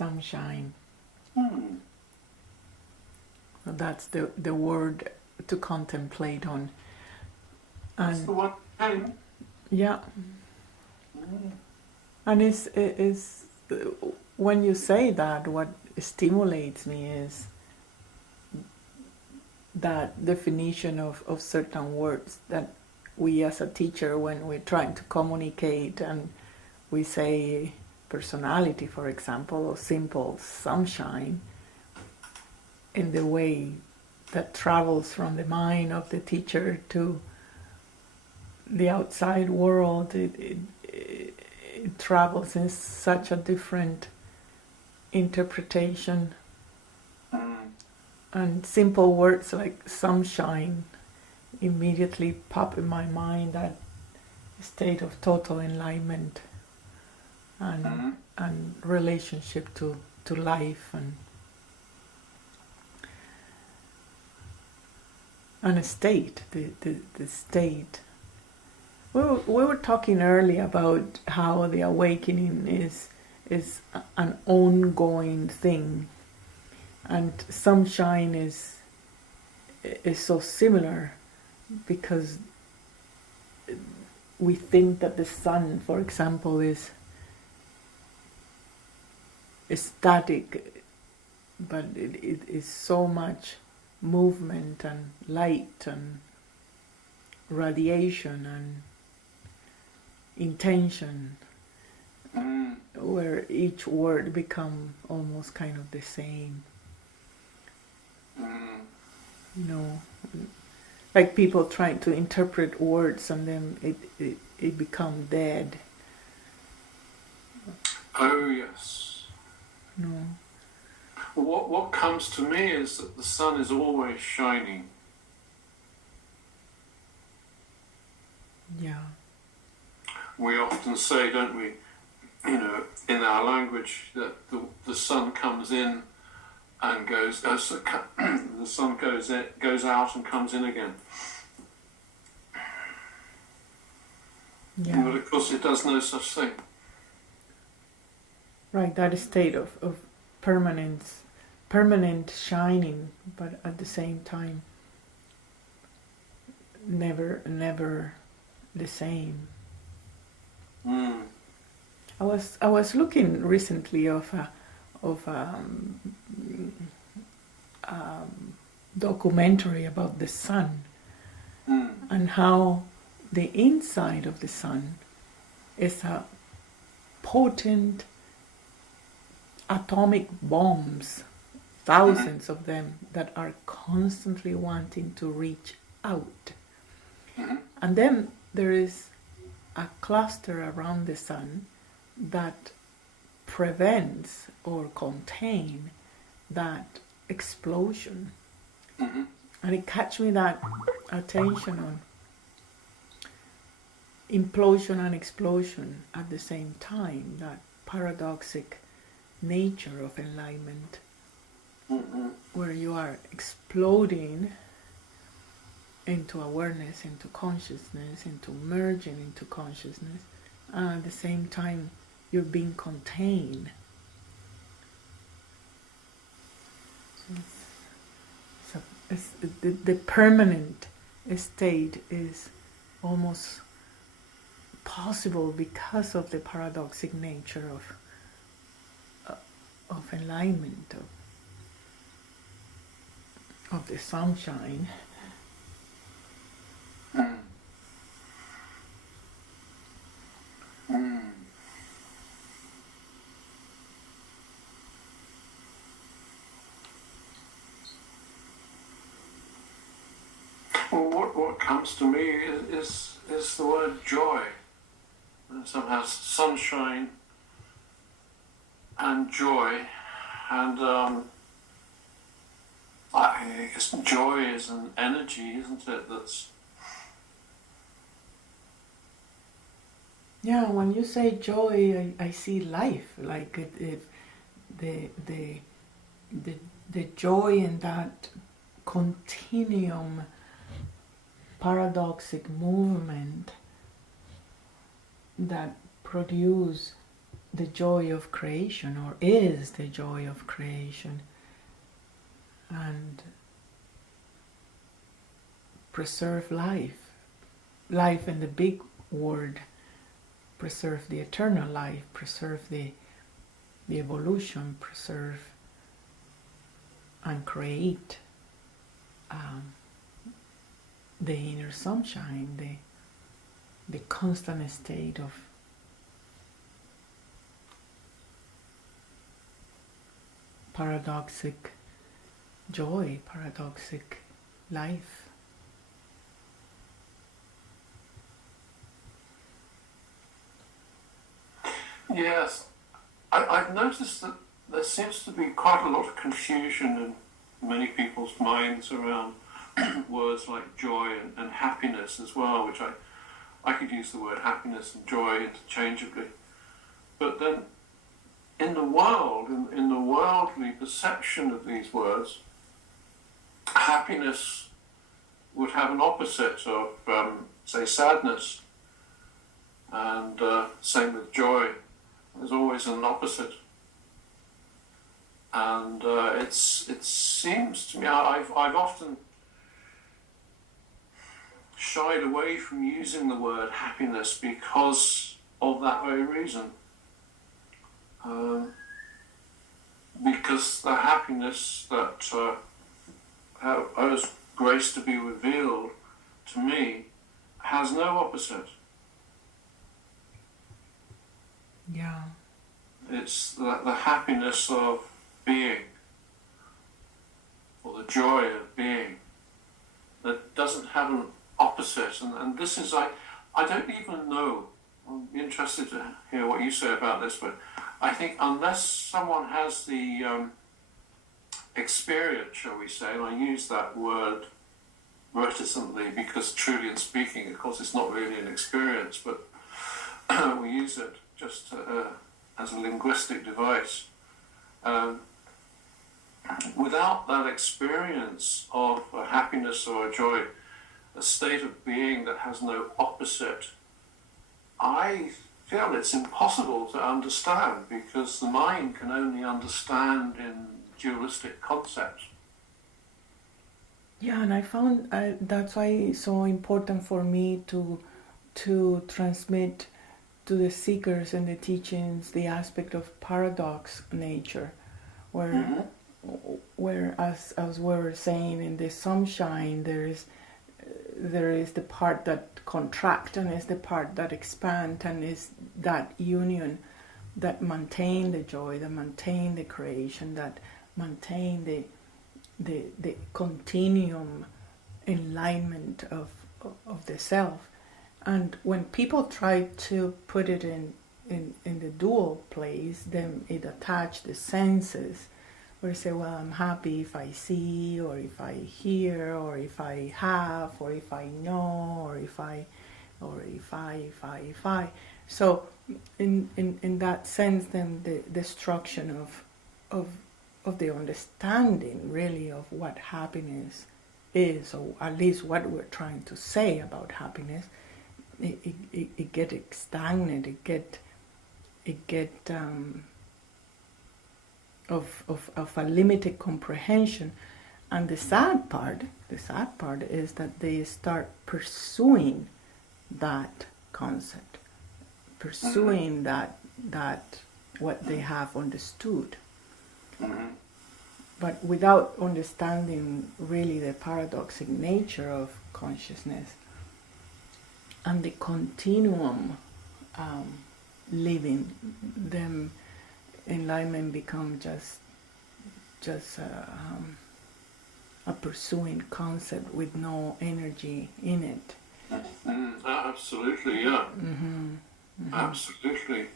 sunshine. That's the word to contemplate on. And that's the one thing. yeah. And it's when you say that, what stimulates me is that definition of certain words that we as a teacher, when we're trying to communicate and we say personality, for example, or simple sunshine, in the way that travels from the mind of the teacher to the outside world, it travels in such a different interpretation. And simple words like sunshine immediately pop in my mind, that state of total enlightenment and relationship to life and a state, the state. We were talking earlier about how the awakening is an ongoing thing, and sunshine is so similar, because we think that the sun, for example, is static, but it is so much movement and light and radiation and intention, where each word become almost kind of the same. You know, like people trying to interpret words and then it become dead. Oh yes. No. What comes to me is that the sun is always shining. Yeah. We often say, don't we, in our language, that the sun comes in and goes. The sun goes out and comes in again. Yeah. But of course, it does no such thing. Right, that state of permanent shining, but at the same time never the same. I was looking recently of a documentary about the sun, and how the inside of the sun is a potent atomic bombs, thousands of them, that are constantly wanting to reach out. And then there is a cluster around the sun that prevents or contain that explosion. And it catch me that attention on implosion and explosion at the same time, that paradoxic nature of enlightenment, where you are exploding into awareness, into consciousness, into merging into consciousness, and at the same time you're being contained. So the permanent state is almost possible because of the paradoxic nature of enlightenment, of the sunshine. Well, what comes to me is the word joy. And somehow sunshine and joy, and I guess joy is an energy, isn't it? That's Yeah, when you say joy, I see life, like the joy in that continuum, paradoxic movement that produce the joy of creation, or is the joy of creation, and preserve life. Life in the big word, preserve the eternal life, preserve the evolution, preserve and create the inner sunshine, the constant state of paradoxic joy, paradoxic life. Yes, I've noticed that there seems to be quite a lot of confusion in many people's minds around words like joy and happiness as well, which I could use the word happiness and joy interchangeably. But then in the world, in the worldly perception of these words, happiness would have an opposite of, say, sadness, and same with joy. There's always an opposite, and it seems to me I've often shied away from using the word happiness because of that very reason. Because the happiness that owes grace to be revealed to me has no opposite. Yeah. It's the happiness of being, or the joy of being, that doesn't have an opposite. And this is, I don't even know, I'm interested to hear what you say about this, but I think unless someone has the experience, shall we say, and I use that word reticently because truly in speaking, of course, it's not really an experience, but we use it just as a linguistic device. Without that experience of a happiness or a joy, a state of being that has no opposite, I feel it's impossible to understand because the mind can only understand in dualistic concepts. Yeah, and I found that's why it's so important for me to transmit to the seekers and the teachings the aspect of paradox nature, where where as we were saying, in the sunshine there is the part that contract and is the part that expand, and is that union that maintain the joy, that maintain the creation, that maintain the continuum enlightenment of the self. And when people try to put it in the dual place, then it attach the senses, where you say, well, I'm happy if I see, or if I hear, or if I have, or if I know, or if I. So in that sense, then the destruction of the understanding really of what happiness is, or at least what we're trying to say about happiness, it get stagnant, it get of a limited comprehension. And the sad part is that they start pursuing that concept, pursuing that what they have understood, but without understanding really the paradoxic nature of consciousness and the continuum living. Them enlightenment become just a pursuing concept with no energy in it. Absolutely, yeah. Absolutely.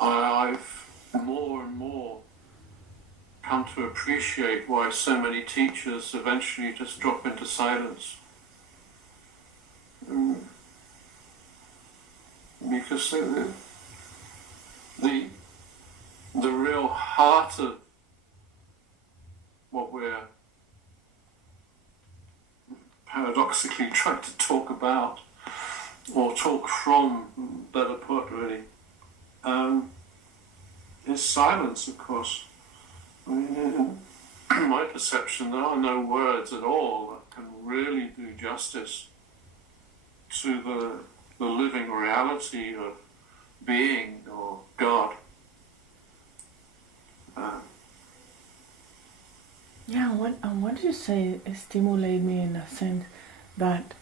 I've more and more come to appreciate why so many teachers eventually just drop into silence. Because the real heart of what we're paradoxically trying to talk about, or talk from, better put, really, is silence, of course. I mean, in my perception, there are no words at all that can really do justice to the living reality of being or God. Yeah, what you say stimulate me in a sense that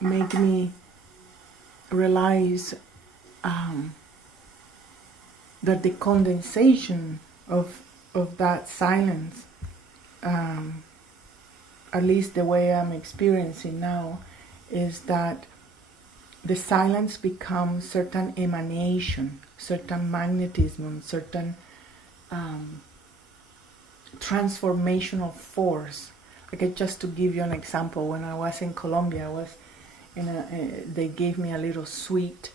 make me realize that the condensation of that silence, at least the way I'm experiencing now, is that the silence becomes certain emanation, certain magnetism, certain transformational force. Like, just to give you an example, when I was in Colombia, I was they gave me a little suite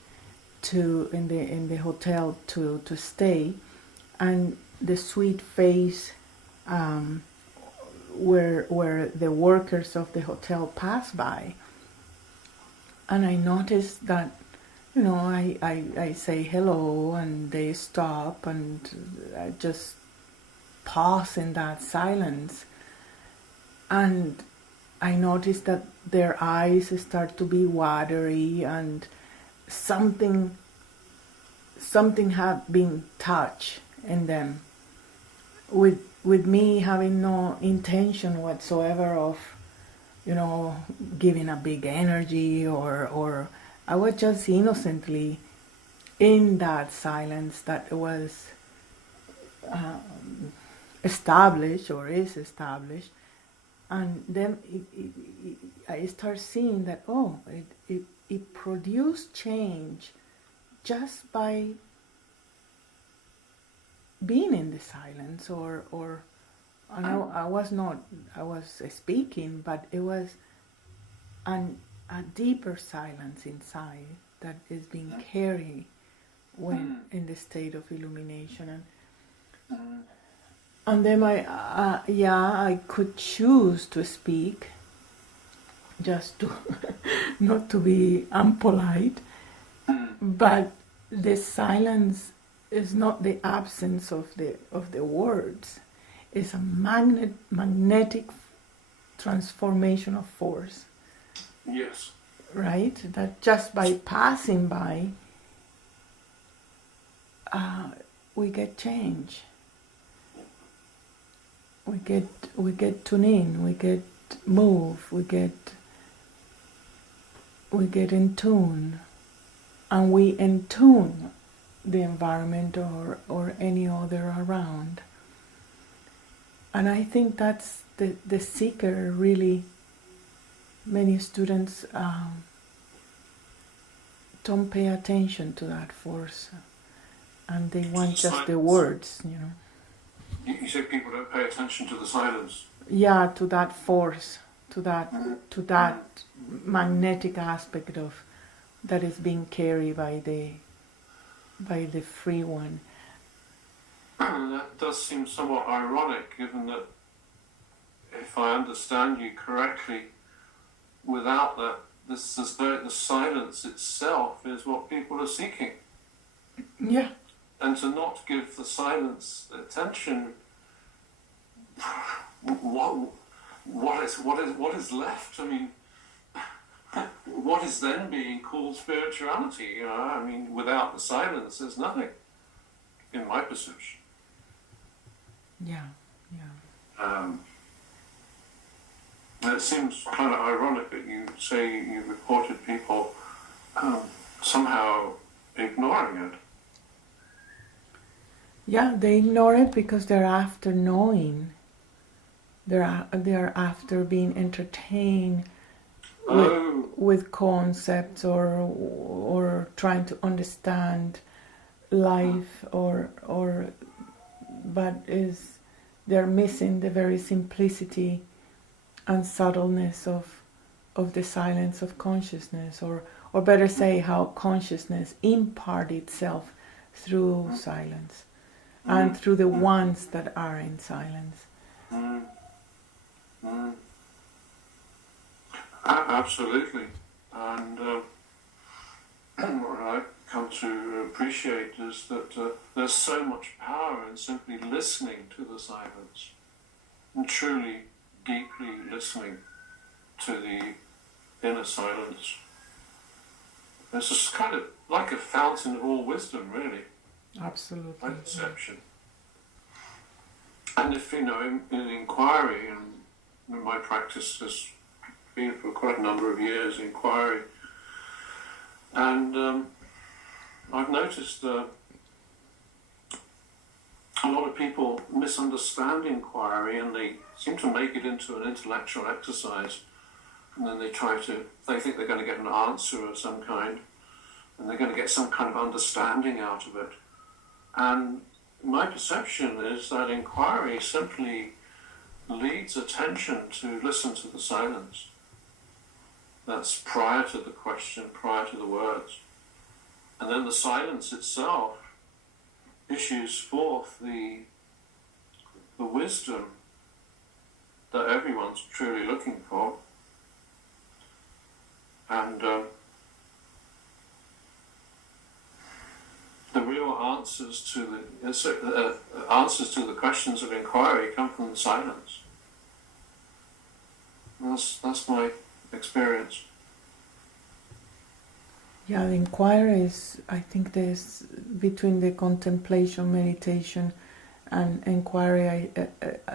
in the hotel to stay, and the suite face where the workers of the hotel pass by, and I noticed that, I say hello and they stop, and I just pause in that silence, and I noticed that their eyes start to be watery, and something had been touched in them, with me having no intention whatsoever of giving a big energy, or I was just innocently in that silence that was established or is established. And then I start seeing that, it produced change just by being in the silence, or I know I was speaking, but it was a deeper silence inside that is being carried when in the state of illumination. And then I could choose to speak, just to not to be unpolite, but the silence is not the absence of the words. It's a magnetic transformational force. Yes. Right? That just by passing by, we get change. We get tuned in, we get move, we get in tune, and we entune the environment or any other around. And I think that's the seeker really. Many students don't pay attention to that force, and they want just the words, You say people don't pay attention to the silence. Yeah, to that force, to that magnetic aspect of that is being carried by the free one. That does seem somewhat ironic, given that, if I understand you correctly, without that, the silence itself is what people are seeking. Yeah. And to not give the silence attention, what is left? I mean, what is then being called spirituality? I mean, without the silence, there's nothing, in my perception. Yeah. It seems kind of ironic that you say you reported people somehow ignoring it. Yeah, they ignore it because they're after knowing. They're after being entertained with concepts or trying to understand life but they're missing the very simplicity and subtleness of the silence of consciousness, or better say, how consciousness imparts itself through silence and through the ones that are in silence. Absolutely. And what I've come to appreciate is that there's so much power in simply listening to the silence and truly, deeply listening to the inner silence. It's just kind of like a fountain of all wisdom, really, Absolutely. my perception. And if, in inquiry, and my practice has been for quite a number of years, inquiry, and I've noticed a lot of people misunderstand inquiry, and they seem to make it into an intellectual exercise, and then they think they're going to get an answer of some kind, and they're going to get some kind of understanding out of it. And my perception is that inquiry simply leads attention to listen to the silence. That's prior to the question, prior to the words. And then the silence itself issues forth the wisdom that everyone's truly looking for. And the real answers to the questions of inquiry come from the silence. That's my experience. Yeah, the inquiry is, I think there's between the contemplation, meditation, and inquiry.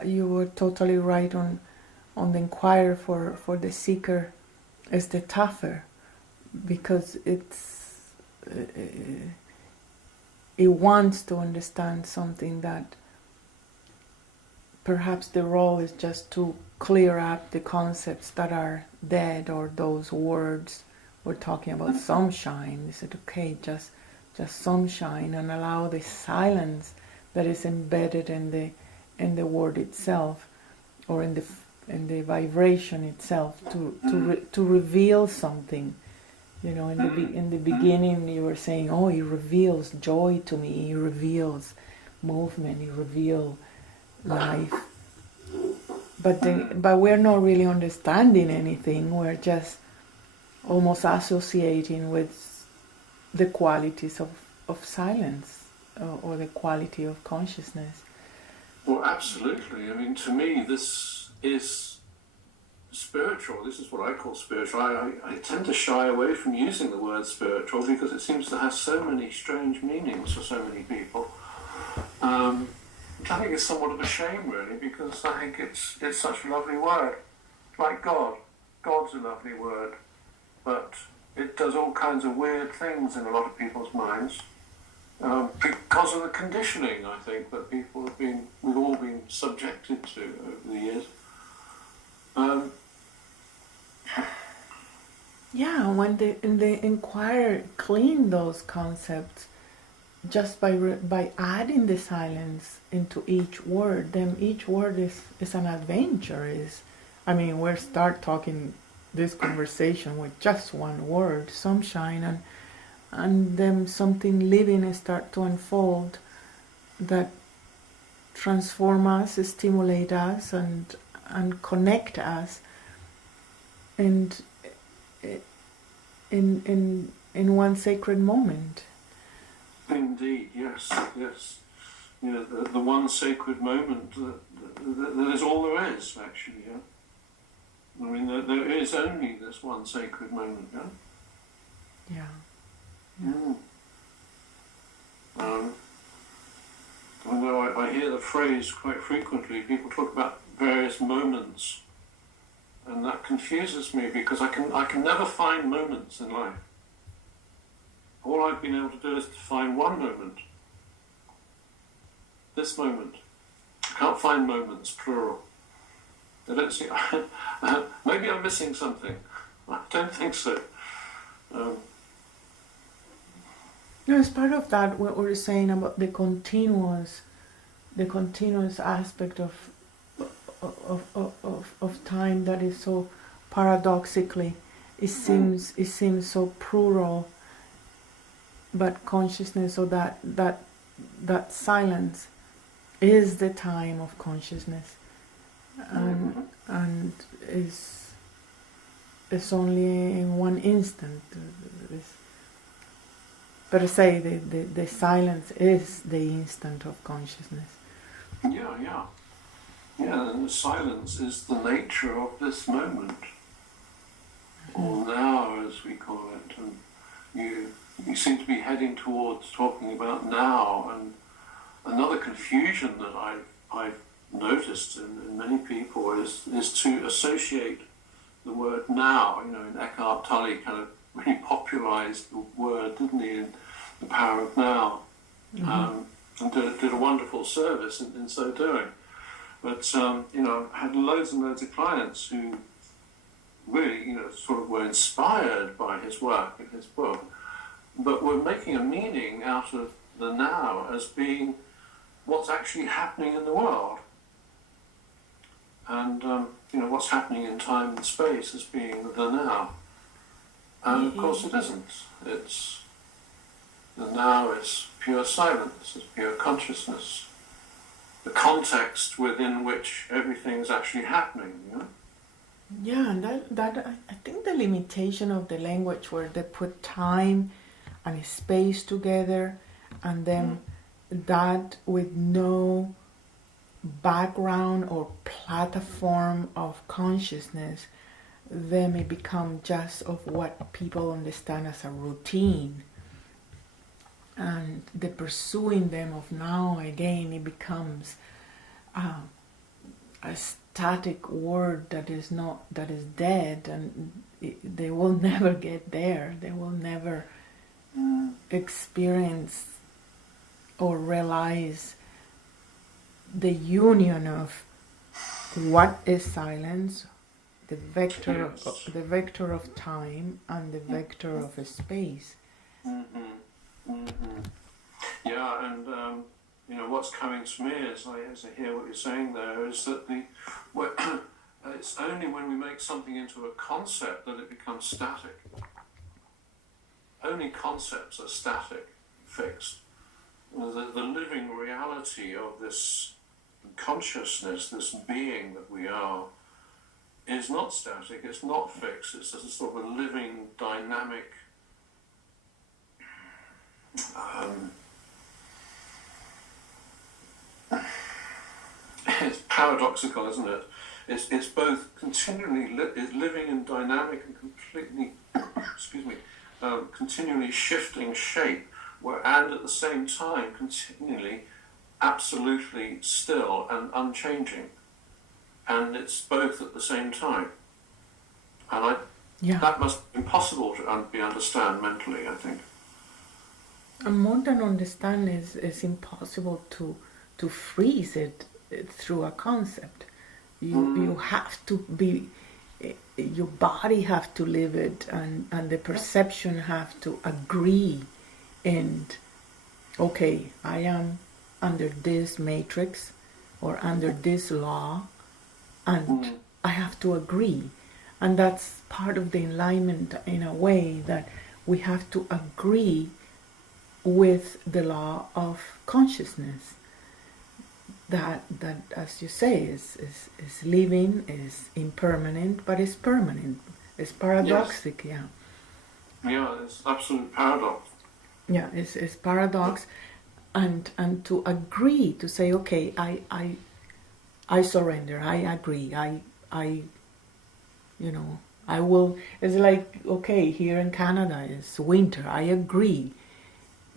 You were totally right on the inquiry for the seeker is the tougher, because it wants to understand something that perhaps the role is just to clear up the concepts that are dead, or those words. We're talking about sunshine. Is it okay, just sunshine, and allow the silence that is embedded in the word itself, or in the vibration itself, to reveal something. In the beginning you were saying, oh, he reveals joy to me, he reveals movement, he reveals life. But we're not really understanding anything. We're just almost associating with the qualities of silence, or the quality of consciousness. Well, absolutely. I mean, to me, this is spiritual. This is what I call spiritual. I tend to shy away from using the word spiritual because it seems to have so many strange meanings for so many people. I think it's somewhat of a shame, really, because I think it's such a lovely word. Like God. God's a lovely word. But it does all kinds of weird things in a lot of people's minds. Because of the conditioning, I think, that we've all been subjected to over the years. Yeah, when the inquirer clean those concepts just by adding the silence into each word, then each word is an adventure. We'll start talking this conversation with just one word, sunshine, and then something living start to unfold that transform us, stimulate us, and connect us, and in one sacred moment. Indeed, yes. The one sacred moment that is all there is, actually. Yeah. I mean, there is only this one sacred moment. Yeah. Yeah. Although I hear the phrase quite frequently, people talk about various moments, and that confuses me because I can never find moments in life. All I've been able to do is to find one moment. This moment. I can't find moments, plural. I don't see. Maybe I'm missing something. I don't think so. No, it's part of that what we're saying about the continuous aspect of time that is so paradoxically, it seems so plural, but consciousness, or that silence is the time of consciousness, and is is only in one instant. Per se, the silence is the instant of consciousness. Yeah. And the silence is the nature of this moment, or now, as we call it. And you seem to be heading towards talking about now. And another confusion that I've noticed in many people is to associate the word now. And Eckhart Tolle kind of really popularized the word, didn't he, in The Power of Now, and did a wonderful service in so doing. But I've had loads and loads of clients who really, sort of were inspired by his work in his book, but were making a meaning out of the now as being what's actually happening in the world. And, what's happening in time and space as being the now. And of course it isn't. The now is pure silence, it's pure consciousness. The context within which everything is actually happening, Yeah, and that I think the limitation of the language where they put time and space together, and then that with no background or platform of consciousness, then it become just of what people understand as a routine. And the pursuing them of now again, it becomes a static word that is dead, and they will never get there. They will never experience or realize the union of what is silence, the vector of time, and the vector of space. Yeah, and what's coming to me as I hear what you're saying there is that it's only when we make something into a concept that it becomes static. Only concepts are static, fixed. The living reality of this consciousness, this being that we are, is not static, it's not fixed, it's just a sort of a living, dynamic it's paradoxical, isn't it? It's both continually living and dynamic and completely, continually shifting shape, and at the same time continually, absolutely still and unchanging. And it's both at the same time. And that must be impossible to understand mentally, I think. And more than understand is impossible to freeze it through a concept. You have to be, your body have to live it, and the perception have to agree. And okay, I am under this matrix or under this law, and I have to agree. And that's part of the enlightenment in a way, that we have to agree with the law of consciousness. That as you say, is living, is impermanent, but is permanent. It's paradoxic, yes. Yeah, it's absolute paradox. Yeah, it's paradox, and to agree, to say, okay, I surrender, I agree, I will. It's like, okay, here in Canada it's winter, I agree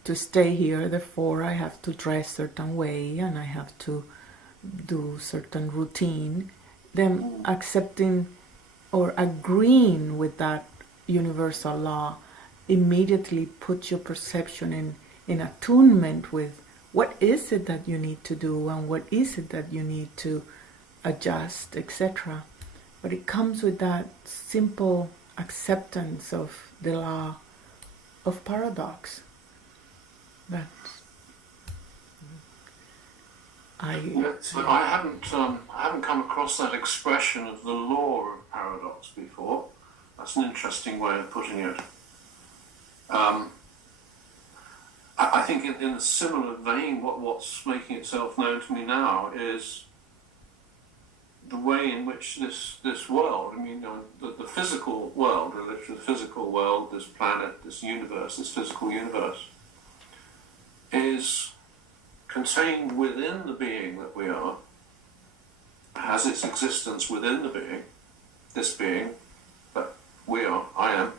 to stay here, therefore I have to dress certain way and I have to do certain routine. Then accepting or agreeing with that universal law immediately puts your perception in attunement with what is it that you need to do and what is it that you need to adjust, etc. But it comes with that simple acceptance of the law of paradox. That I haven't come across that expression of the law of paradox before. That's an interesting way of putting it. I think in a similar vein, what's making itself known to me now is the way in which this world, I mean, the physical world, or literally the physical world, this planet, this universe, this physical universe, is contained within the being that we are, has its existence within the being, this being that we are, I am,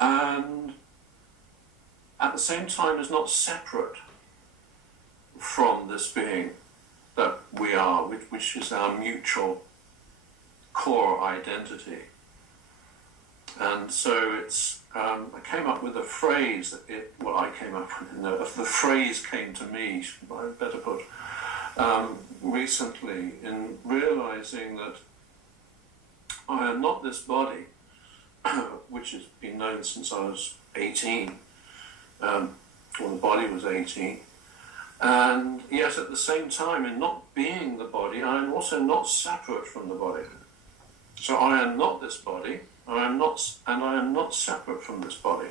and at the same time is not separate from this being that we are, which is our mutual core identity. And so it's, I came up with a phrase, I came up with, no, the phrase came to me, I better put, recently, in realizing that I am not this body, which has been known since I was 18, or the body was 18, and yet at the same time, in not being the body, I am also not separate from the body. So I am not this body, I am not separate from this body.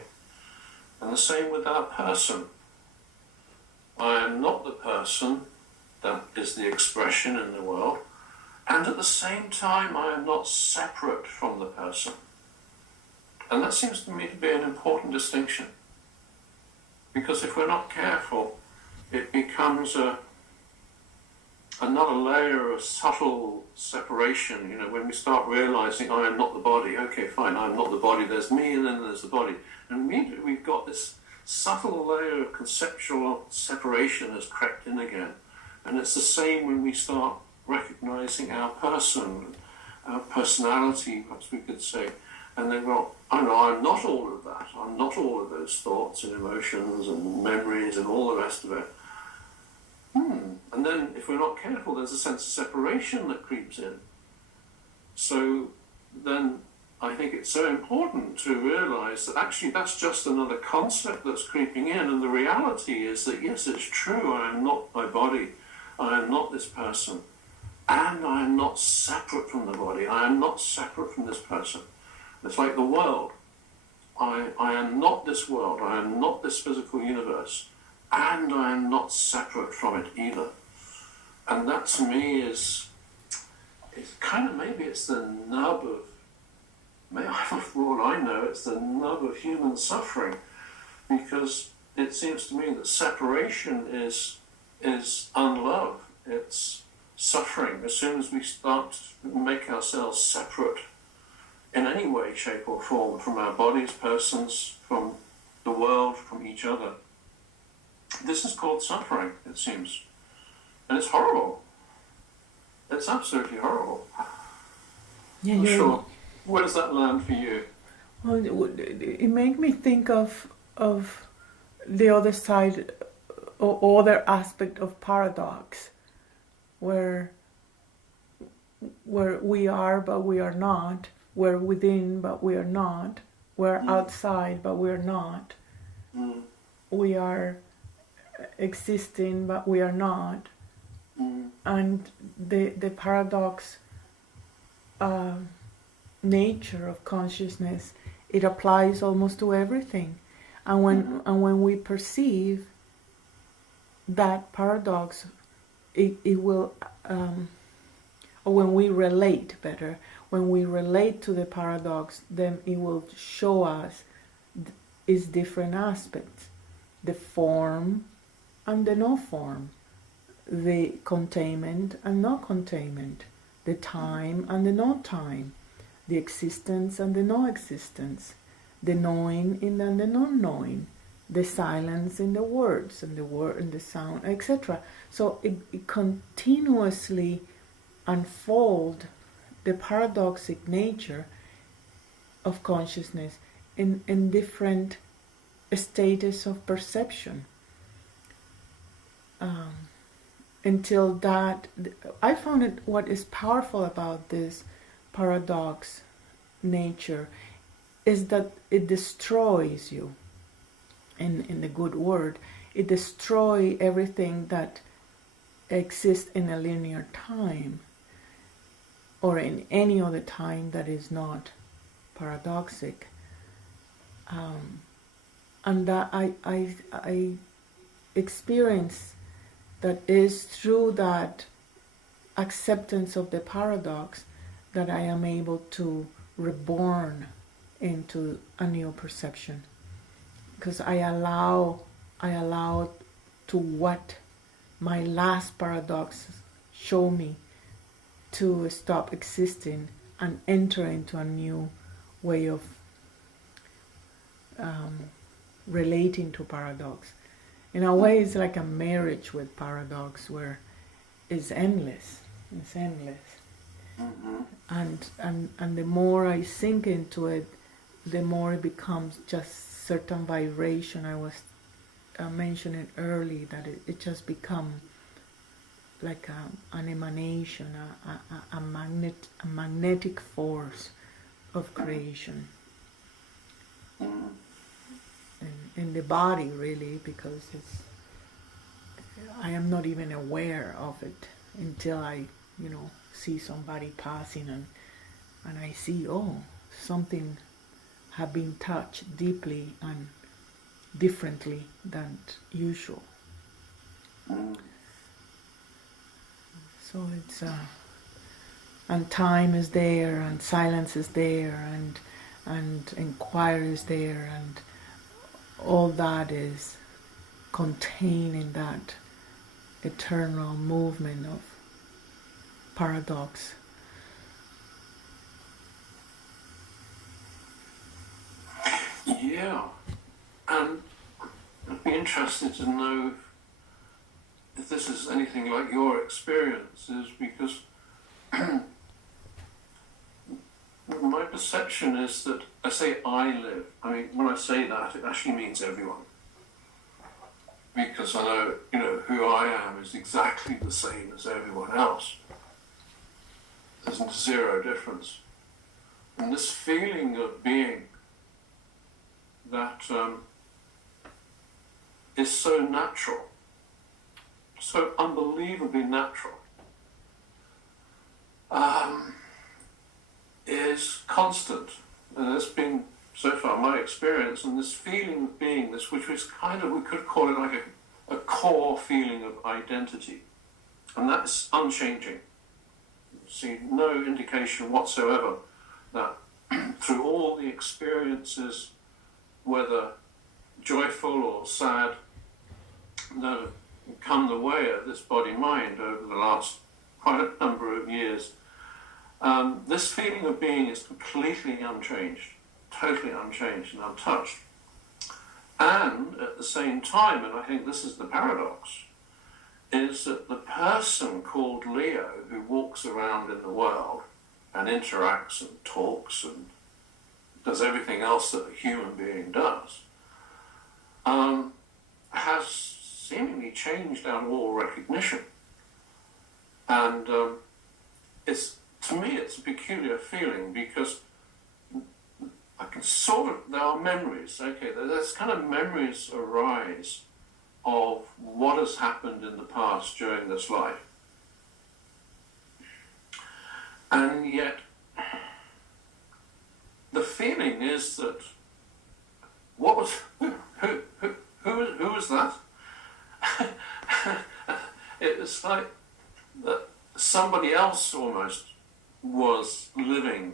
And the same with our person. I am not the person that is the expression in the world, and at the same time I am not separate from the person. And that seems to me to be an important distinction. Because if we're not careful, it becomes another layer of subtle separation. You know, when we start realizing I am not the body, okay, fine, I'm not the body, there's me and then there's the body. And immediately we've got this subtle layer of conceptual separation has crept in again. And it's the same when we start recognizing our person, our personality, perhaps we could say. And then, well, oh no, I'm not all of that. I'm not all of those thoughts and emotions and memories and all the rest of it. And then, if we're not careful, there's a sense of separation that creeps in. So then I think it's so important to realize that actually that's just another concept that's creeping in, and the reality is that yes, it's true, I am not my body, I am not this person, and I am not separate from the body, I am not separate from this person. It's like the world. I am not this world, I am not this physical universe, and I am not separate from it either. And that to me is kind of, maybe it's the nub of, for all I know, it's the nub of human suffering, because it seems to me that separation is unlove, it's suffering. As soon as we start to make ourselves separate in any way, shape or form from our bodies, persons, from the world, from each other, this is called suffering, it seems. And it's horrible. It's absolutely horrible. Yeah, I'm sure. Where does that land for you? Well, it made me think of the other side, or other aspect of paradox, where we are but we are not, we're within but we are not, we're outside but we're not, we are existing but we are not, and the paradox nature of consciousness, it applies almost to everything. And when we perceive that paradox, it will, or when we relate better, when we relate to the paradox, then it will show us its different aspects, the form and the no form, the containment and no containment, the time and the no time, the existence and the no existence, the knowing and the non knowing, the silence in the words and the word and the sound, etc. So it continuously unfolds the paradoxic nature of consciousness in different status of perception. Until that, I found it, what is powerful about this paradox nature is that it destroys you, in the good word, it destroys everything that exists in a linear time, or in any other time that is not paradoxic. And that I experience that is through that acceptance of the paradox that I am able to reborn into a new perception, because I allow to what my last paradox show me to stop existing and enter into a new way of relating to paradox. In a way, it's like a marriage with paradox, where it's endless. It's endless. And the more I sink into it, the more it becomes just certain vibration. I was mentioning early that it just becomes like an emanation, a magnetic force of creation in the body, really, because I am not even aware of it until I, see somebody passing and I see, something have been touched deeply and differently than usual. So it's and time is there, and silence is there, and inquiry is there, and all that is contained in that eternal movement of paradox. Yeah, and I'd be interested to know if this is anything like your experiences, because my perception is that I say I live. I mean, when I say that, it actually means everyone. Because I know, who I am is exactly the same as everyone else. There's zero difference. And this feeling of being that is so natural, so unbelievably natural, is constant. And that's been, so far, my experience. And this feeling of being this, which is kind of, we could call it like a core feeling of identity. And that's unchanging. See no indication whatsoever that through all the experiences, whether joyful or sad, that have come the way of this body-mind over the last quite a number of years, this feeling of being is completely unchanged, totally unchanged and untouched. And at the same time, and I think this is the paradox, is that the person called Leo, who walks around in the world and interacts and talks and does everything else that a human being does, has seemingly changed out of all recognition. And to me, it's a peculiar feeling, because I can there are memories, there's kind of memories arise of what has happened in the past during this life. And yet, the feeling is that who was that? It's like that somebody else almost was living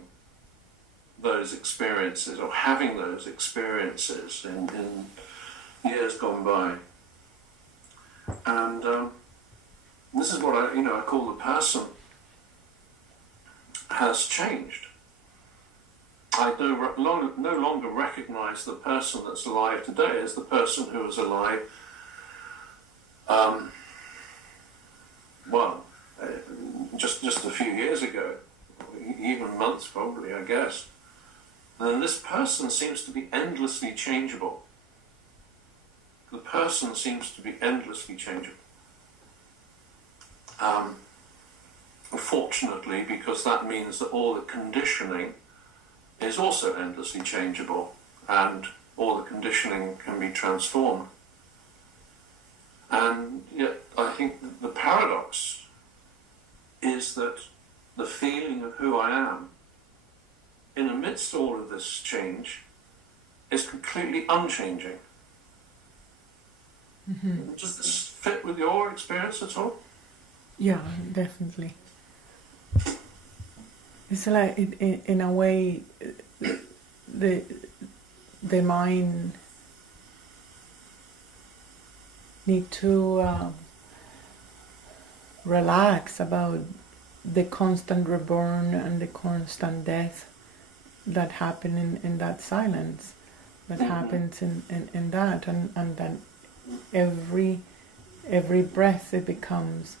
those experiences or having those experiences in years gone by. And this is what I call the person has changed. I no longer recognize the person that's alive today as the person who was alive just a few years ago, even months probably, I guess. And this person seems to be endlessly changeable. The person seems to be endlessly changeable. Fortunately, because that means that all the conditioning is also endlessly changeable, and all the conditioning can be transformed. And yet, I think the paradox is that the feeling of who I am, in amidst all of this change, is completely unchanging. Mm-hmm. Does this fit with your experience at all? Yeah, definitely. It's like, in a way, the mind need to relax about the constant reborn and the constant death that happen in that silence, that happens in that, and then every breath it becomes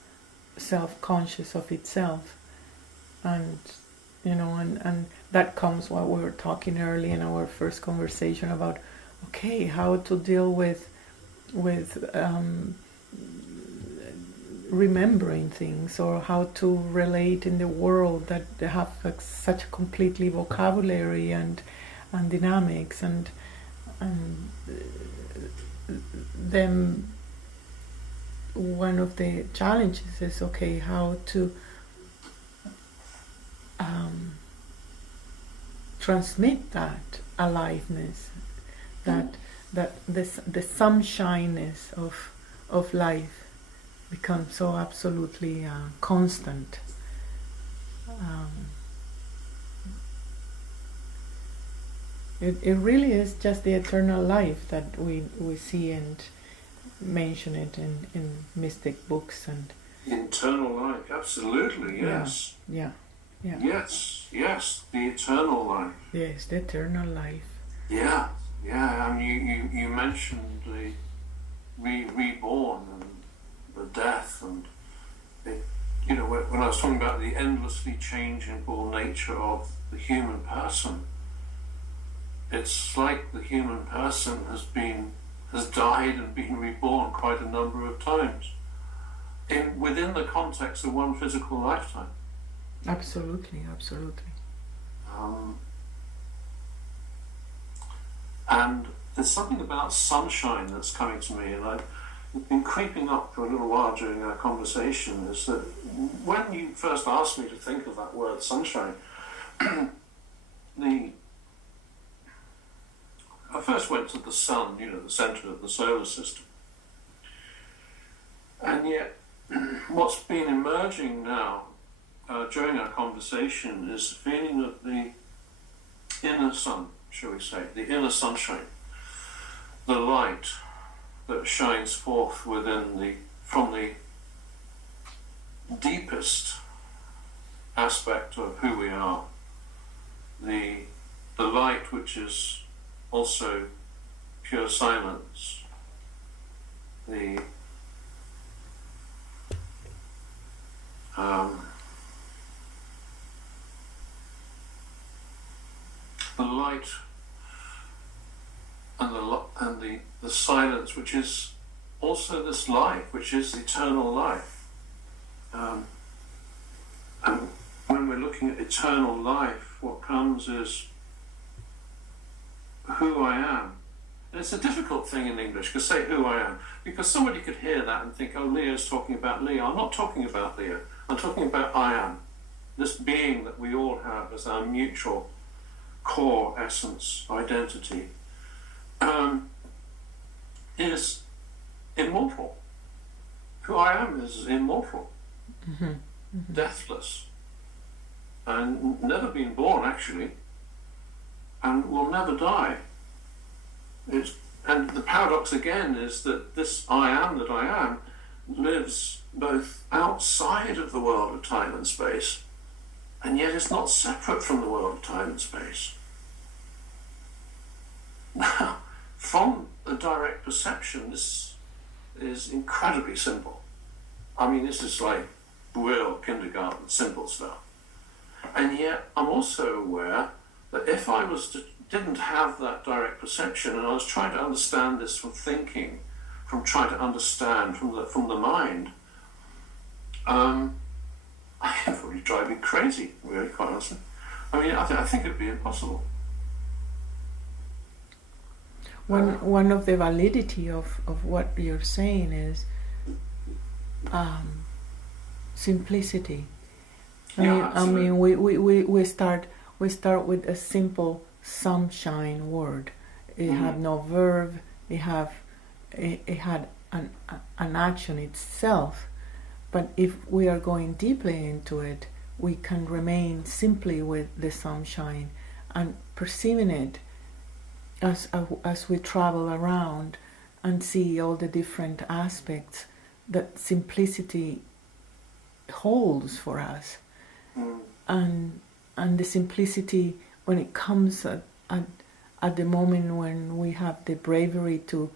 self-conscious of itself, and and that comes what we were talking early in our first conversation about, okay, how to deal with remembering things, or how to relate in the world that they have like such a completely vocabulary and dynamics, and then one of the challenges is, okay, how to transmit that aliveness, that the sunshineness of life becomes so absolutely constant. It really is just the eternal life that we see and mention it in mystic books and Internal life, absolutely, yes. yeah. Yes, the eternal life. Yes, the eternal life. Yeah, and you mentioned the reborn and the death, and when I was talking about the endlessly changeable nature of the human person, it's like the human person has died and been reborn quite a number of times within the context of one physical lifetime. Absolutely. And there's something about sunshine that's coming to me, and I've been creeping up for a little while during our conversation, is that when you first asked me to think of that word sunshine, I first went to the sun, the centre of the solar system. And yet, what's been emerging now during our conversation is the feeling of the inner sun, shall we say, the inner sunshine, the light that shines forth from the deepest aspect of who we are, the light which is also pure silence, the light and the silence, which is also this life, which is eternal life. And when we're looking at eternal life, what comes is who I am. And it's a difficult thing in English to say who I am, because somebody could hear that and think, oh, Leah's talking about Leah. I'm not talking about Leah. I'm talking about I am. This being that we all have as our mutual core essence, identity, is immortal. Who I am is immortal, deathless, and never been born actually, and will never die. And the paradox again is that this I am that I am lives both outside of the world of time and space, and yet is not separate from the world of time and space. Now, from a direct perception, this is incredibly simple. I mean, this is like real kindergarten, simple stuff. And yet, I'm also aware that if I didn't have that direct perception, and I was trying to understand this from thinking, from trying to understand from the mind, it would be driving me crazy, really, quite honestly. I mean, I think it'd be impossible. One of the validity of what you're saying is simplicity. I mean, we start with a simple sunshine word. It had no verb. It had an action itself. But if we are going deeply into it, we can remain simply with the sunshine and perceiving it as we travel around and see all the different aspects that simplicity holds for us. And the simplicity, when it comes at the moment when we have the bravery to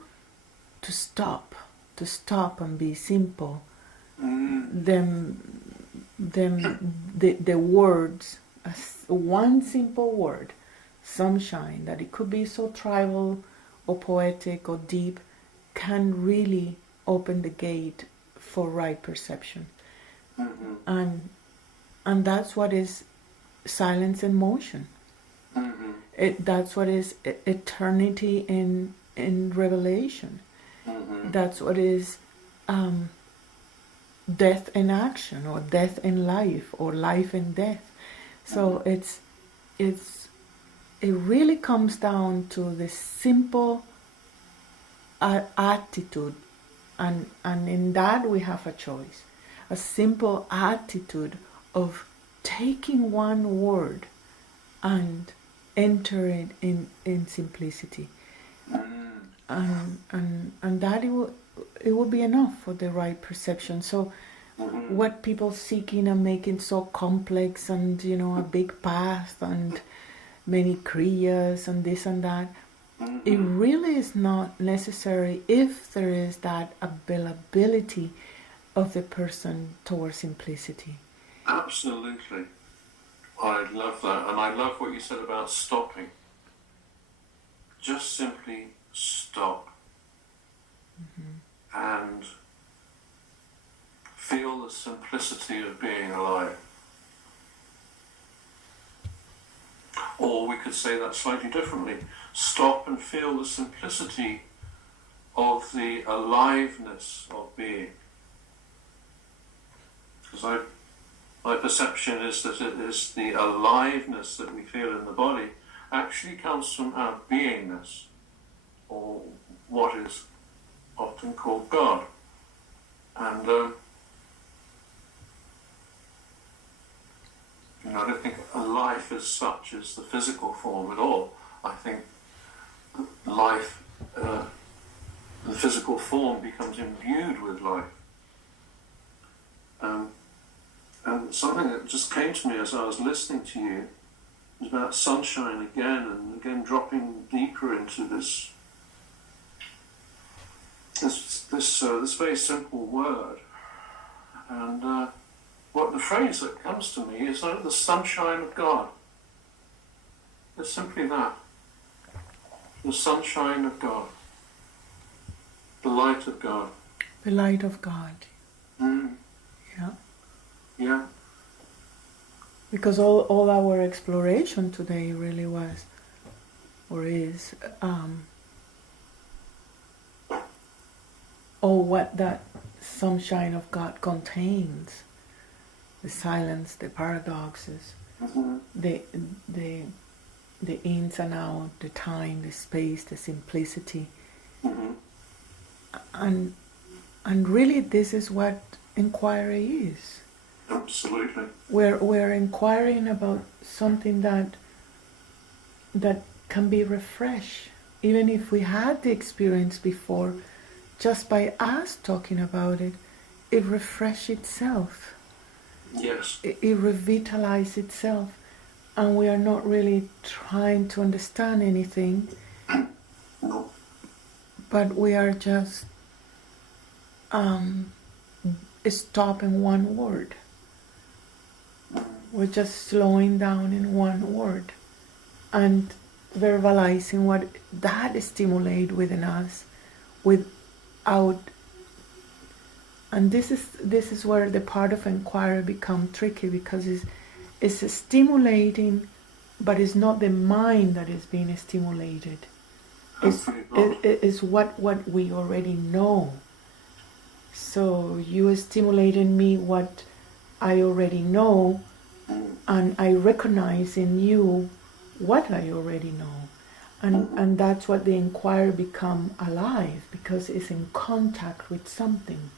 stop and be simple, then the words, one simple word, sunshine, that it could be so tribal or poetic or deep, can really open the gate for right perception. And that's what is silence in motion. That's what is eternity in revelation. That's what is death in action, or death in life, or life in death. So it really comes down to the simple attitude, and in that we have a choice. A simple attitude of taking one word and enter it in simplicity, and that it will be enough for the right perception. So what people seeking and making so complex, and a big path and many kriyas and this and that, it really is not necessary if there is that availability of the person towards simplicity. Absolutely. I love that, and I love what you said about stopping. Just simply stop and feel the simplicity of being alive. Or we could say that slightly differently. Stop and feel the simplicity of the aliveness of being. Because my perception is that it is the aliveness that we feel in the body actually comes from our beingness, or what is often called God. And I don't think a life as such is the physical form at all. I think life, the physical form, becomes imbued with life. And something that just came to me as I was listening to you was about sunshine again, and again dropping deeper into this very simple word. And what the phrase that comes to me is the sunshine of God. It's simply that. The sunshine of God. The light of God. The light of God. Yeah. Yeah. Because all our exploration today really was, or is, all what that sunshine of God contains. The silence, the paradoxes, the ins and outs, the time, the space, the simplicity. And really this is what inquiry is. Absolutely. We're inquiring about something that can be refreshed, even if we had the experience before. Just by us talking about it, it refreshes itself. Yes. It revitalizes itself, and we are not really trying to understand anything. No. But we are just stopping one word. We're just slowing down in one word and verbalizing what that stimulates within us without. And this is where the part of inquiry becomes tricky, because it's stimulating, but it's not the mind that is being stimulated. It's what we already know. So you are stimulating me what I already know, and I recognize in you what I already know. And that's what the inquiry become alive, because it's in contact with something.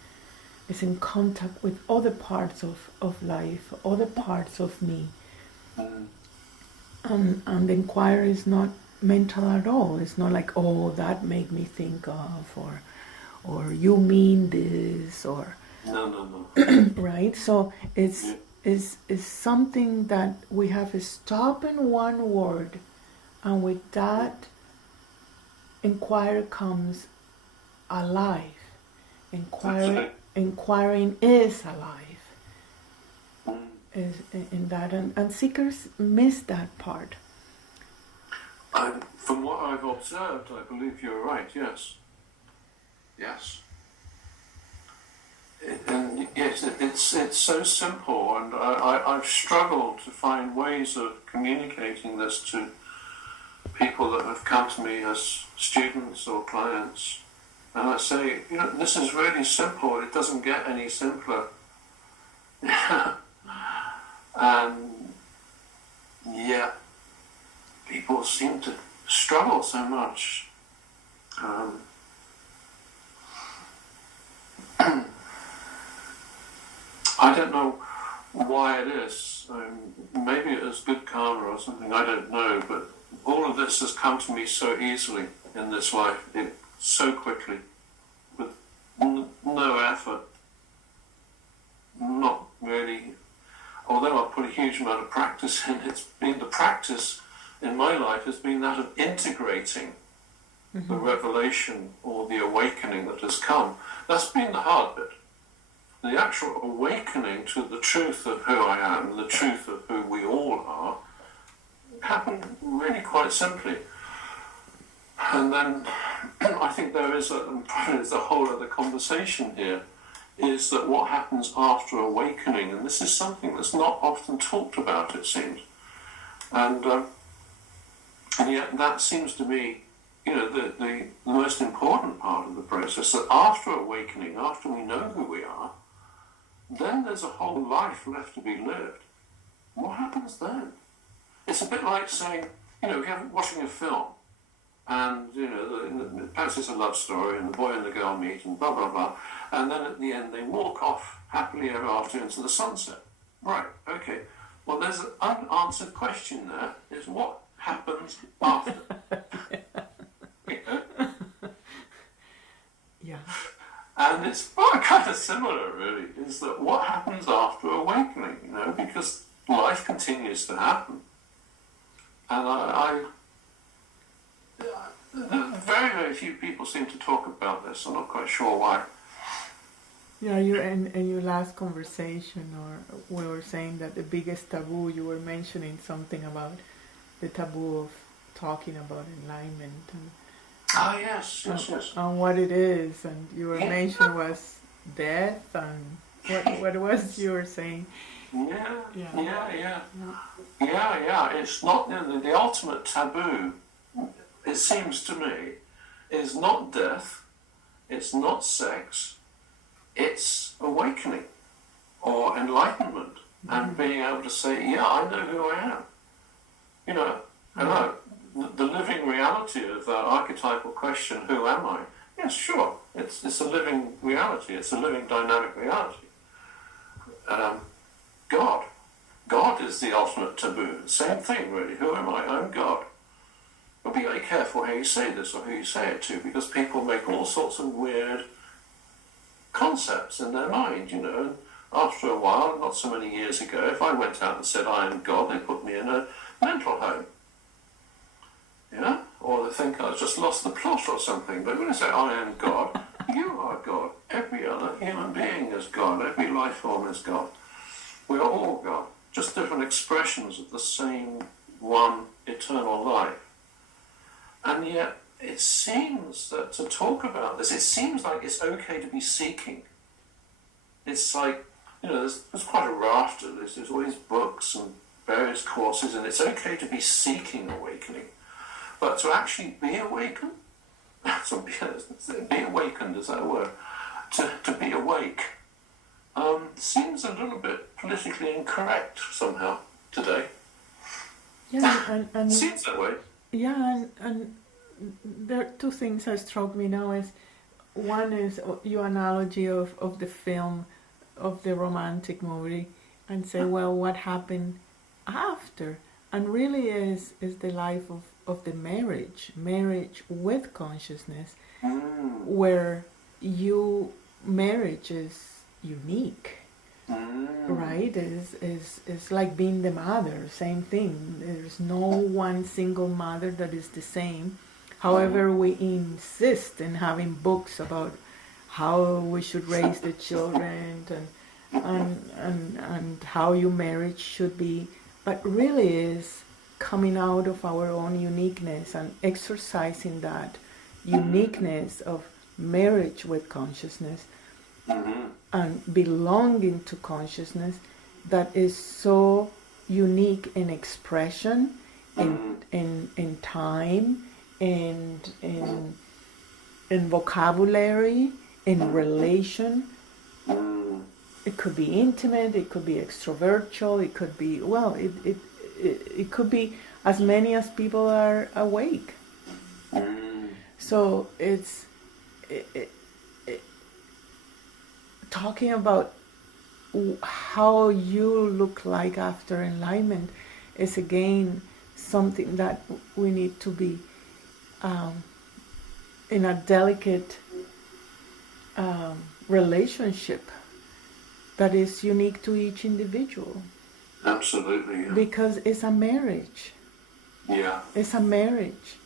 is in contact with other parts of life, other parts of me. And the inquiry is not mental at all. It's not like, oh, that made me think of, or you mean this, or No. right. So it's Yeah. is something that we have to stop in one word, and with that, inquiry comes alive. Inquiring is alive. Is in that, and seekers miss that part. From what I've observed, I believe you're right. Yes. It's so simple, and I've struggled to find ways of communicating this to people that have come to me as students or clients. And I say, this is really simple. It doesn't get any simpler. And yet, people seem to struggle so much. I don't know why it is. Maybe it is good karma or something, I don't know. But all of this has come to me so easily in this life, so quickly, with no effort. Not really. Although I've put a huge amount of practice in, it's been the practice in my life has been that of integrating the revelation or the awakening that has come. That's been the hard bit. The actual awakening to the truth of who I am, the truth of who we all are, happened really quite simply. And then I think there is a whole other conversation here, is that what happens after awakening, and this is something that's not often talked about, it seems. And yet that seems to be, the most important part of the process, that after awakening, after we know who we are, then there's a whole life left to be lived. What happens then? It's a bit like saying, if you're watching a film, and, perhaps it's a love story, and the boy and the girl meet, and blah, blah, blah, and then at the end they walk off happily ever after into the sunset. Right, okay. Well, there's an unanswered question there, is what happens after? Yeah. And it's kind of similar, really, is that what happens after awakening, because life continues to happen. And very, very few people seem to talk about this. I'm not quite sure why. Yeah, in your last conversation, or we were saying that the biggest taboo, you were mentioning something about the taboo of talking about enlightenment. And, Yes. and what it is, and your mention was death, and what was you were saying? Yeah. It's not the ultimate taboo. It seems to me is not death. It's not sex. It's awakening or enlightenment, and being able to say, I know who I am. Hello. The living reality of that archetypal question, who am I? Yes, sure. It's a living reality. It's a living dynamic reality. God. God is the ultimate taboo. Same thing, really. Who am I? I'm God. But be very careful how you say this or who you say it to, because people make all sorts of weird concepts in their mind, And after a while, not so many years ago, if I went out and said I am God, they put me in a mental home. Or they think I've just lost the plot or something. But when I say I am God, you are God. Every other human being is God. Every life form is God. We are all God. Just different expressions of the same one eternal life. And yet, it seems that to talk about this, it seems like it's okay to be seeking. It's like, there's quite a raft of this. There's all these books and various courses, and it's okay to be seeking awakening. But to actually be awakened, be awakened, is that a word? To be awake, seems a little bit politically incorrect somehow today. Yeah, and seems that way. Yeah, and there are two things that struck me now is one is your analogy of the film, of the romantic movie, and say, well, what happened after? And really is the life of the marriage with consciousness, where marriage is unique, right? Is like being the mother, same thing. There's no one single mother that is the same. However, we insist in having books about how we should raise the children and how your marriage should be, but really is coming out of our own uniqueness and exercising that uniqueness of marriage with consciousness and belonging to consciousness that is so unique in expression, in time, in vocabulary, in relation. It could be intimate, it could be extrovertial, it could be, well, it could be as many as people are awake. So it's talking about how you look like after enlightenment is again something that we need to be in a delicate relationship that is unique to each individual. Absolutely. Yeah. Because it's a marriage. Yeah. It's a marriage.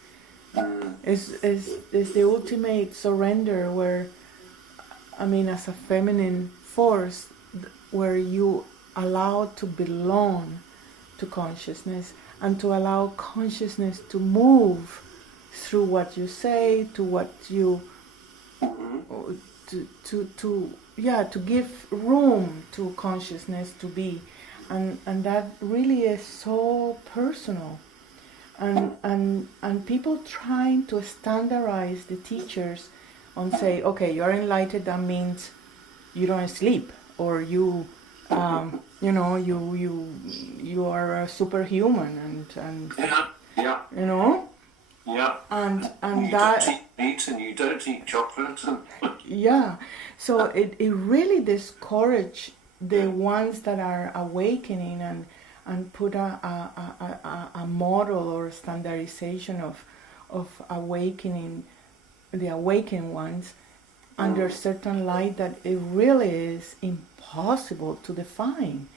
It's the ultimate surrender where, I mean, as a feminine force, where you allow to belong to consciousness and to allow consciousness to move through what you say, to what you, to give room to consciousness to be. And that really is so personal. And people trying to standardize the teachers on say, okay, you're enlightened, that means you don't sleep, or you you are a superhuman, and yeah, you know, yeah, and you that don't eat meat and you don't eat chocolate, and yeah, so it really discourages the ones that are awakening and put a model or standardization of awakening the awakened ones under certain light that it really is impossible to define.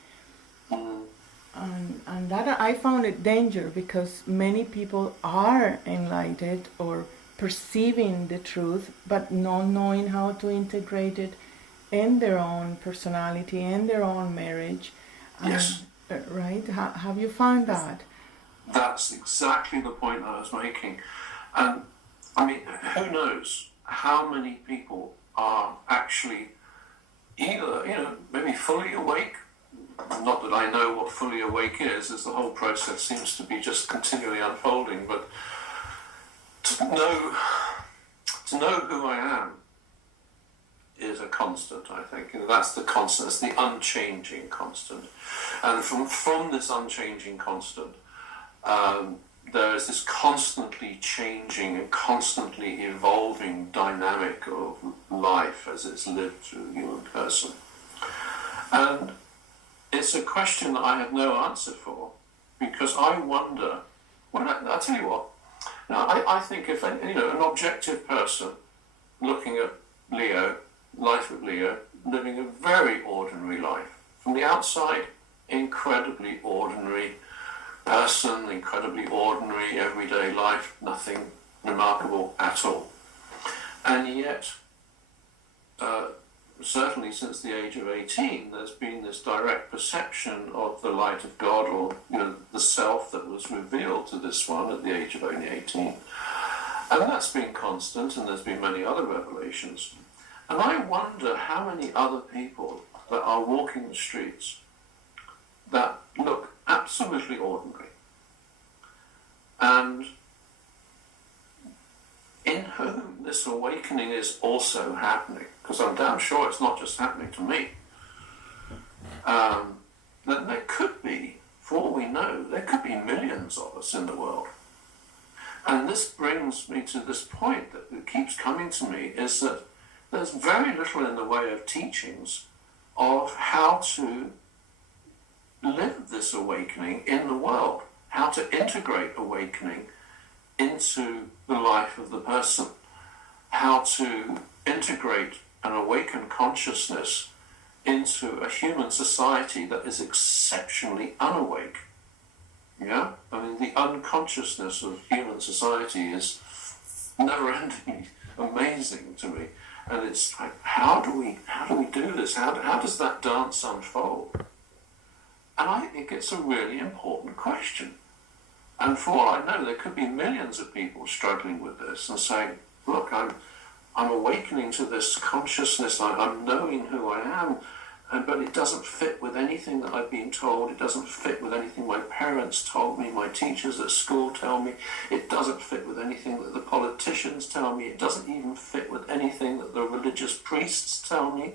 And that I found it danger, because many people are enlightened or perceiving the truth, but not knowing how to integrate it in their own personality, in their own marriage. Yes. Right? Have you found that? That's exactly the point I was making. And I mean, who knows how many people are actually either, maybe fully awake. Not that I know what fully awake is, as the whole process seems to be just continually unfolding, but to know who I am is a constant, I think. That's the constant, it's the unchanging constant. And from this unchanging constant, there is this constantly changing and constantly evolving dynamic of life as it's lived through the human person. And it's a question that I have no answer for, because I wonder, I'll tell you what, now I think if an objective person looking at Leo, life of Leo, living a very ordinary life, from the outside, incredibly ordinary person, incredibly ordinary everyday life, nothing remarkable at all. And yet, certainly since the age of 18, there's been this direct perception of the light of God, or the self that was revealed to this one at the age of only 18. And that's been constant, and there's been many other revelations. And I wonder how many other people that are walking the streets that look absolutely ordinary, and in whom this awakening is also happening, because I'm damn sure it's not just happening to me. That there could be, for all we know, there could be millions of us in the world. And this brings me to this point that keeps coming to me, is that there's very little in the way of teachings of how to live this awakening in the world, how to integrate awakening into the life of the person, how to integrate an awakened consciousness into a human society that is exceptionally unawake. Yeah? I mean, the unconsciousness of human society is never-ending, amazing to me. And it's like, how do we do this? How does that dance unfold? And I think it's a really important question. And for all I know, there could be millions of people struggling with this and saying, look, I'm awakening to this consciousness, I'm knowing who I am, but it doesn't fit with anything that I've been told, it doesn't fit with anything my parents told me, my teachers at school tell me, it doesn't fit with anything that the politicians tell me, it doesn't even fit with anything that the religious priests tell me.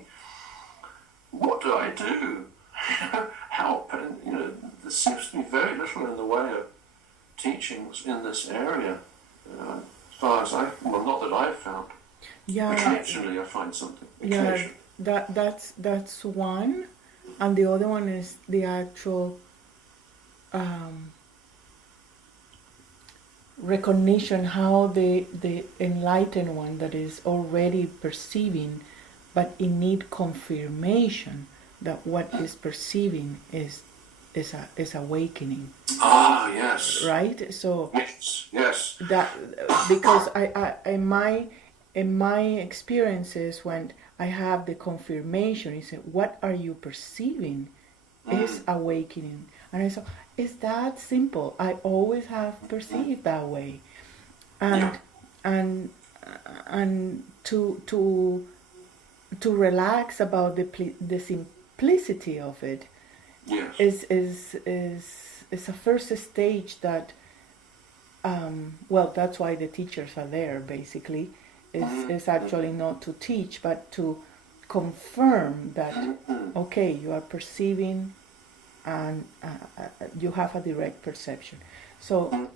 What do I do? Help? And, there seems to be very little in the way of teachings in this area, as far as not that I've found. Yeah. Occasionally I find something. Occasionally. Yeah, that's one, and the other one is the actual recognition how the enlightened one that is already perceiving, but it need confirmation that what is perceiving is awakening. Ah, yes. Right. So yes. That because I in my experiences when I have the confirmation, he said, "What are you perceiving?" Is awakening, and I said, "It's that simple. I always have perceived that way," and to relax about the simplicity of it. Yes. Is a first stage that well, that's why the teachers are there basically. Is actually not to teach but to confirm that okay, you are perceiving and you have a direct perception. So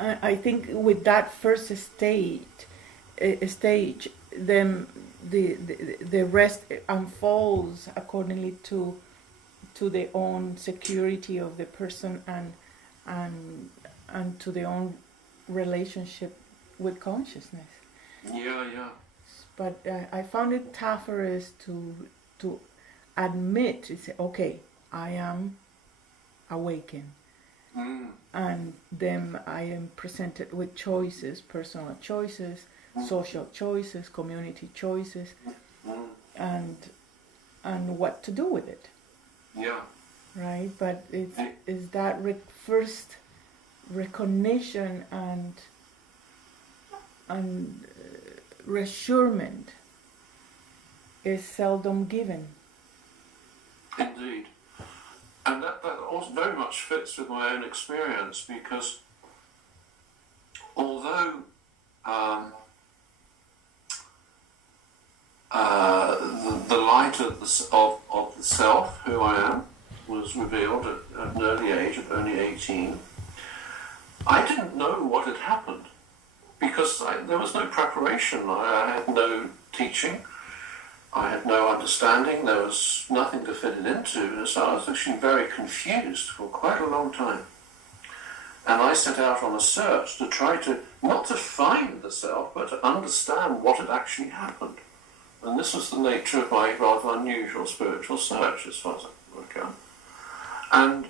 I think with that first stage, then the rest unfolds accordingly to the own security of the person and to their own relationship with consciousness. Yeah. But I found it tougher is to admit, to say, okay, I am awakened. And then I am presented with choices, personal choices, social choices, community choices, and what to do with it. Yeah. Right, but it's that first recognition and reassurement is seldom given. Indeed. And that also very much fits with my own experience, because although the light of the self, who I am, was revealed at an early age of only 18, I didn't know what had happened, because there was no preparation. I had no teaching, I had no understanding, there was nothing to fit it into, and so I was actually very confused for quite a long time. And I set out on a search to try to, not to find the self, but to understand what had actually happened. And this was the nature of my rather unusual spiritual search, as far as I can. And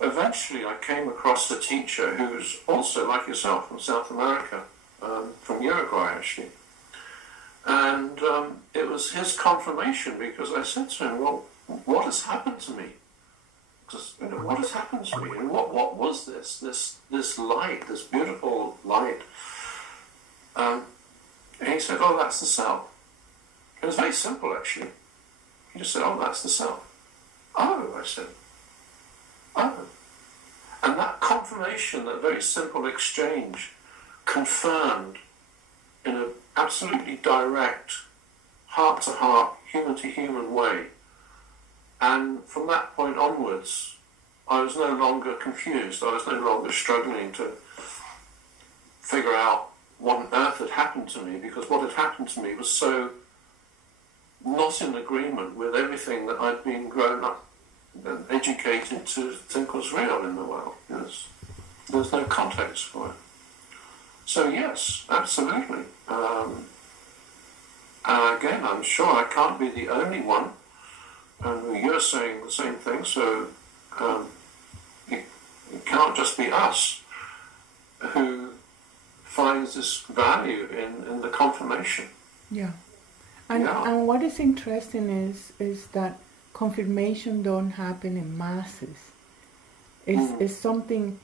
eventually I came across a teacher who was also, like yourself, from South America, from Uruguay actually. And it was his confirmation, because I said to him, well, what has happened to me? Because, what has happened to me? And what was this light, this beautiful light? And he said, oh, that's the self. It was very simple, actually. He just said, oh, that's the self. Oh, I said, oh. And that confirmation, that very simple exchange, confirmed in an absolutely direct, heart-to-heart, human-to-human way. And from that point onwards, I was no longer confused. I was no longer struggling to figure out what on earth had happened to me, because what had happened to me was so not in agreement with everything that I'd been grown up and educated to think was real in the world. There's no context for it. So yes, absolutely. And again, I'm sure I can't be the only one, and you're saying the same thing, so it can't just be us who finds this value in the confirmation. Yeah. And what is interesting is that confirmation don't happen in masses. It's something,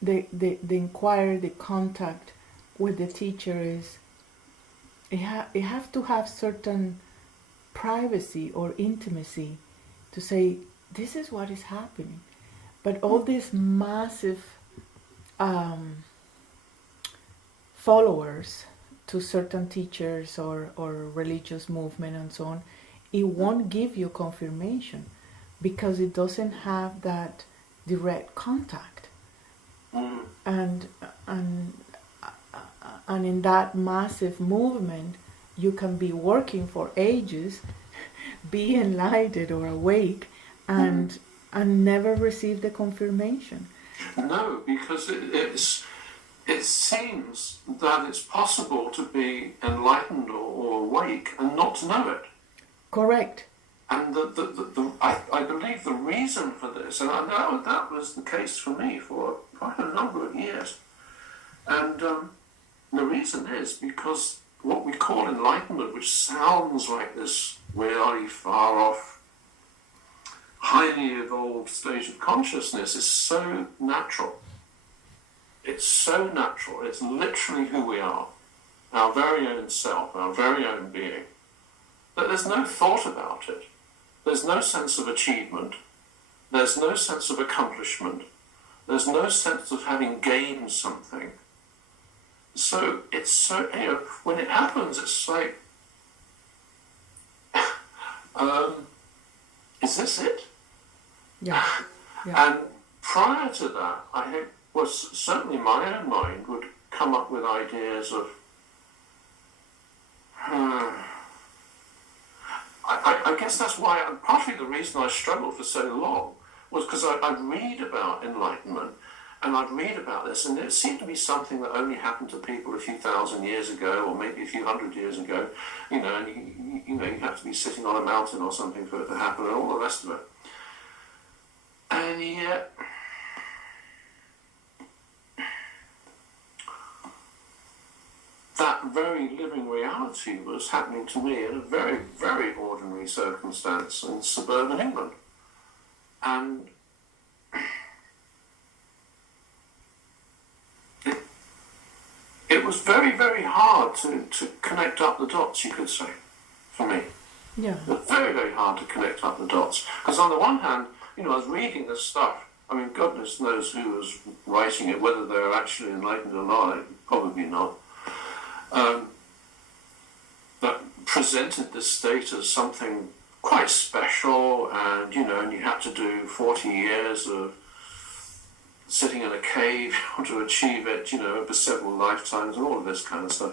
the inquiry, the contact with the teacher is, it have to have certain privacy or intimacy to say, this is what is happening. But all these massive followers to certain teachers or religious movement and so on, it won't give you confirmation because it doesn't have that direct contact. And in that massive movement, you can be working for ages, be enlightened or awake, and never receive the confirmation. No, because it seems that it's possible to be enlightened or awake and not to know it. Correct. And I believe the reason for this, and I know that was the case for me for quite a number of years, and the reason is because what we call enlightenment, which sounds like this really far off, highly evolved stage of consciousness, is so natural. It's so natural. It's literally who we are, our very own self, our very own being, that there's no thought about it. There's no sense of achievement. There's no sense of accomplishment. There's no sense of having gained something. So it's so, when it happens, it's like, is this it? Yeah. And prior to that, certainly my own mind would come up with ideas of, I guess that's why, partly the reason I struggled for so long was because I'd read about enlightenment and I'd read about this, and it seemed to be something that only happened to people a few thousand years ago, or maybe a few hundred years ago, and you have to be sitting on a mountain or something for it to happen, and all the rest of it. And yet, that very living reality was happening to me in a very, very ordinary circumstance in suburban England. And it was very, very hard to connect up the dots, you could say, for me. Yeah. It was very, very hard to connect up the dots. Because on the one hand, I was reading this stuff. I mean, goodness knows who was writing it, whether they were actually enlightened or not, probably not. That presented this state as something quite special, and and you had to do 40 years of sitting in a cave to achieve it, over several lifetimes, and all of this kind of stuff.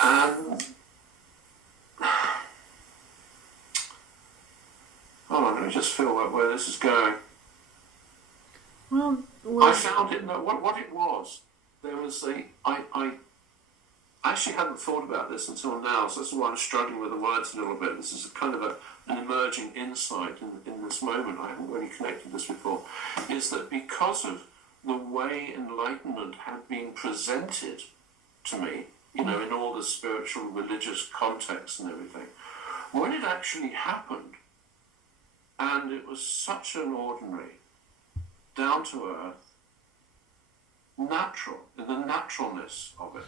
And hold on, let me just feel where this is going. Well, I found it. No, what it was, there was I actually hadn't thought about this until now, so that's why I'm struggling with the words a little bit. This is kind of an emerging insight in this moment. I haven't really connected this before. Is that because of the way enlightenment had been presented to me, in all the spiritual, religious context and everything, when it actually happened, and it was such an ordinary, down to earth, natural, in the naturalness of it,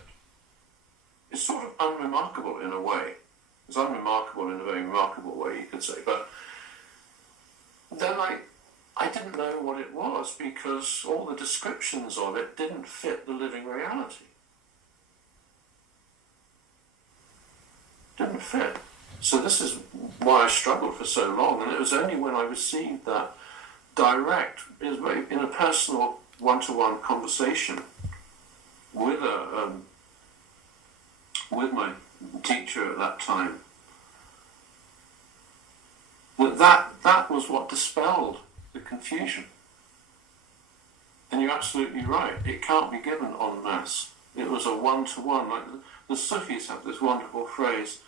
it's sort of unremarkable in a way. It's unremarkable in a very remarkable way, you could say. But then I didn't know what it was because all the descriptions of it didn't fit the living reality. Didn't fit. So this is why I struggled for so long. And it was only when I received that in a personal one-to-one conversation with a with my teacher at that time, that was what dispelled the confusion. And you're absolutely right, it can't be given en masse. It was a one-to-one. Like the Sufis have this wonderful phrase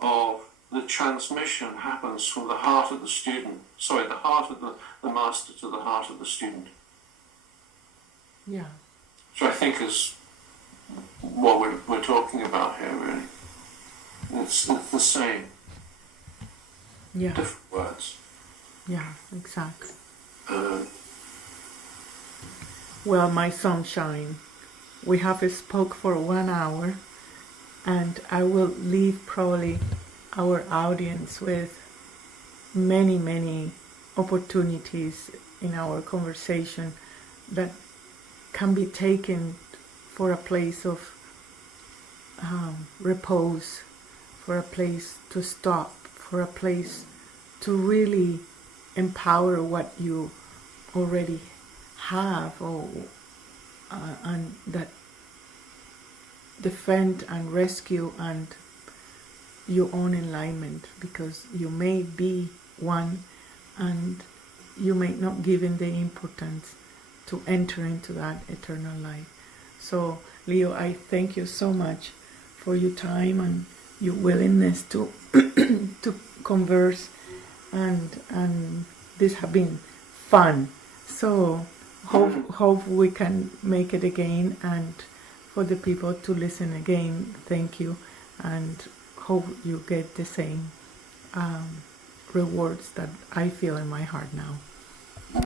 of the transmission happens from the heart of the student, the heart of the master to the heart of the student. Yeah. Which I think is what we're talking about here, really. It's the same. Yeah. Different words. Yeah, exactly. Uh, Well, my sunshine, we have spoke for 1 hour, and I will leave probably our audience with many, many opportunities in our conversation that can be taken for a place of repose, for a place to stop, for a place to really empower what you already have, or and that defend and rescue and your own enlightenment, because you may be one and you may not give in the importance to enter into that eternal life. So Leo, I thank you so much for your time and your willingness to to converse, and this has been fun. So hope we can make it again, and for the people to listen again, thank you, and hope you get the same rewards that I feel in my heart now.